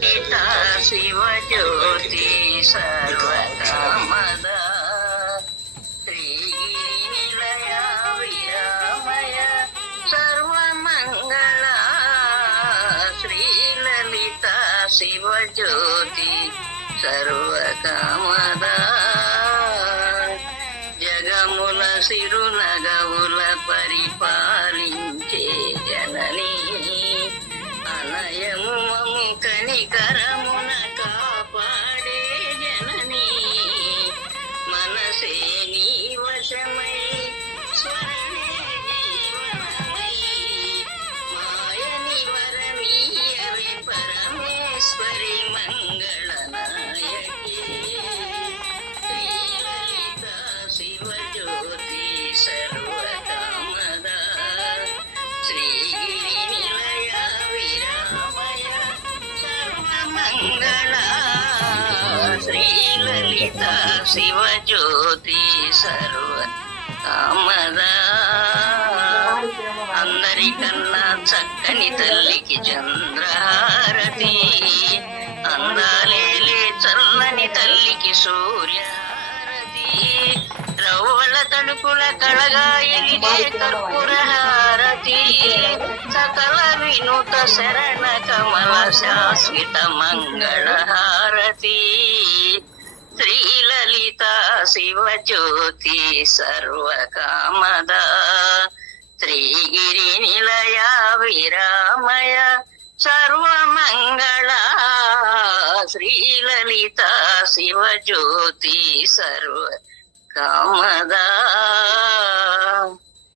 पिता शिवज्योति सर्वकामदा श्रीनिलया विरामय सर्वमङ्गला श्रीललिता शिवज्योति सर्वकामदा జగముల సిరునగవుల పరిపాలించే జననీ అనయము మము కనికరమున కాపాడే జననీ మనసే నీ వశమై స్మరణే జీవనమై మాయని వరమీయవే పరమేశ్వరి మంగళనాయకి శ్రీలలిత శివజ్యోతి సర్వకామదా శ్రీగిరి నిలయ విరామయ సర్వమంగళా శ్రీలలిత శివజ్యోతి సర్వకామదా అందరికన్నా చక్కని తల్లికి చంద్రహారతి అందాలేలే చల్లని తల్లికి సూర్యహారతి రవ్వల తడుకుల కళగా ఎలిగే కర్పూరహారతి సకల వినూత శరణ కమల శాశ్వత మంగళహారతి శ్రీలలిత శివజ్యోతి సర్వకామదా శ్రీగిరి నిలయ విరామయ సర్వమంగళా శ్రీలలిత శివజ్యోతి సర్వకామదా